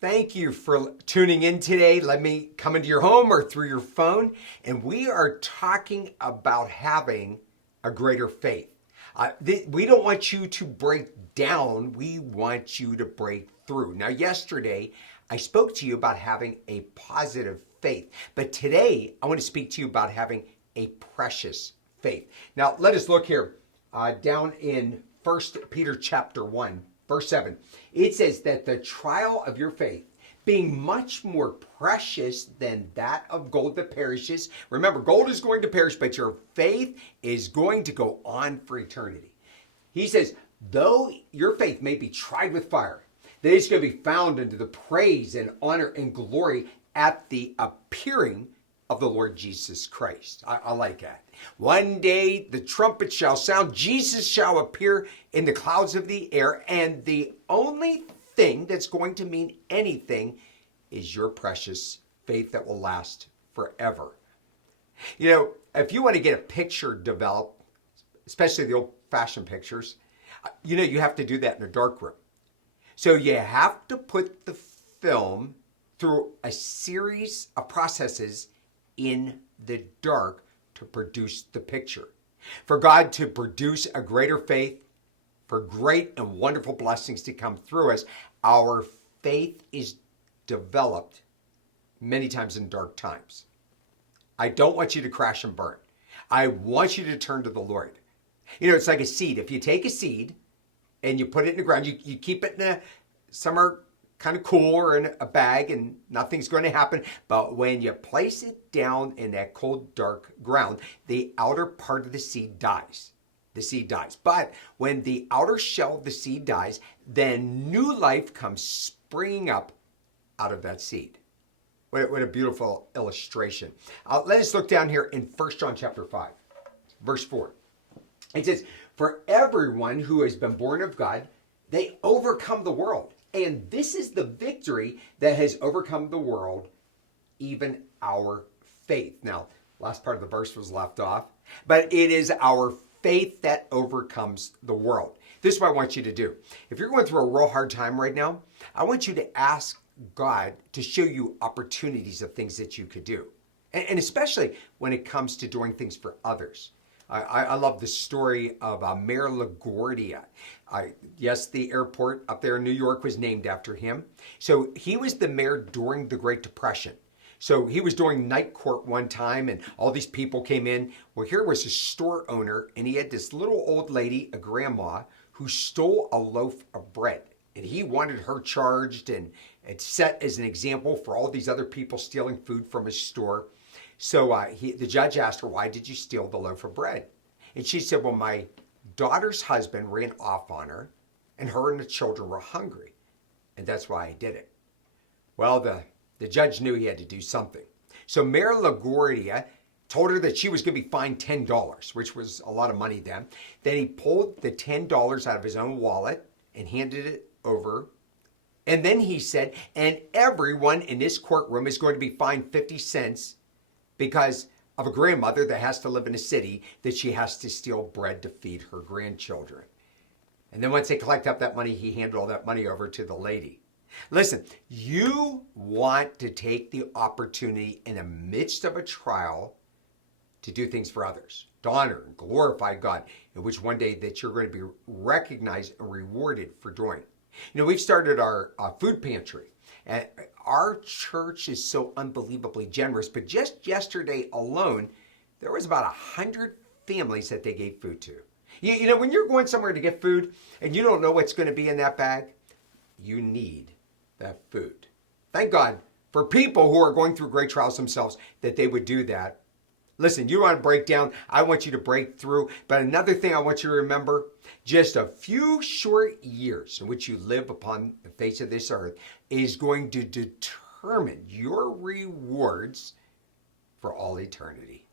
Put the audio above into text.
Thank you for tuning in today. Let me come into your home or through your phone, and we are talking about having a greater faith. We don't want you to break down, we want you to break through. Now, yesterday, I spoke to you about having a positive faith, but today, I want to speak to you about having a precious faith. Now, let us look here down in 1 Peter chapter 1. Verse 7, it says that the trial of your faith, being much more precious than that of gold that perishes. Remember, gold is going to perish, but your faith is going to go on for eternity. He says, though your faith may be tried with fire, that it's going to be found unto the praise and honor and glory at the appearing of the Lord Jesus Christ. I like that. One day the trumpet shall sound, Jesus shall appear in the clouds of the air, and the only thing that's going to mean anything is your precious faith that will last forever. You know, if you want to get a picture developed, especially the old-fashioned pictures, you have to do that in a dark room. So you have to put the film through a series of processes in the dark to produce the picture. For God to produce a greater faith, for great and wonderful blessings to come through us, our faith is developed many times in dark times. I don't want you to crash and burn. I want you to turn to the Lord. It's like a seed. If you take a seed and you put it in the ground, you keep it in a somewhere kind of cool or in a bag and nothing's going to happen. But when you place it down in that cold, dark ground, the outer part of the seed dies. The seed dies. But when the outer shell of the seed dies, then new life comes springing up out of that seed. What a beautiful illustration. Let us look down here in 1 John chapter 5, verse 4. It says, for everyone who has been born of God, they overcome the world. And this is the victory that has overcome the world, even our faith. Now, last part of the verse was left off, but it is our faith that overcomes the world. This is what I want you to do. If you're going through a real hard time right now, I want you to ask God to show you opportunities of things that you could do. And especially when it comes to doing things for others. I love the story of Mayor LaGuardia. Yes, the airport up there in New York was named after him. So he was the mayor during the Great Depression. So he was doing night court one time and all these people came in. Well, here was a store owner and he had this little old lady, a grandma, who stole a loaf of bread. And he wanted her charged and set as an example for all these other people stealing food from his store. So the judge asked her, why did you steal the loaf of bread? And she said, well, my daughter's husband ran off on her and her and the children were hungry. And that's why I did it. Well, the judge knew he had to do something. So Mayor LaGuardia told her that she was going to be fined $10, which was a lot of money then. Then he pulled the $10 out of his own wallet and handed it over. And then he said, and everyone in this courtroom is going to be fined 50 cents because of a grandmother that has to live in a city that she has to steal bread to feed her grandchildren. And then once they collect up that money, he handed all that money over to the lady. Listen, you want to take the opportunity in the midst of a trial to do things for others, to honor and glorify God, in which one day that you're going to be recognized and rewarded for doing. We've started our food pantry. And our church is so unbelievably generous, but just yesterday alone, there was about 100 families that they gave food to. When you're going somewhere to get food and you don't know what's going to be in that bag, you need that food. Thank God for people who are going through great trials themselves that they would do that. Listen, you want to break down, I want you to break through. But another thing I want you to remember, just a few short years in which you live upon the face of this earth is going to determine your rewards for all eternity.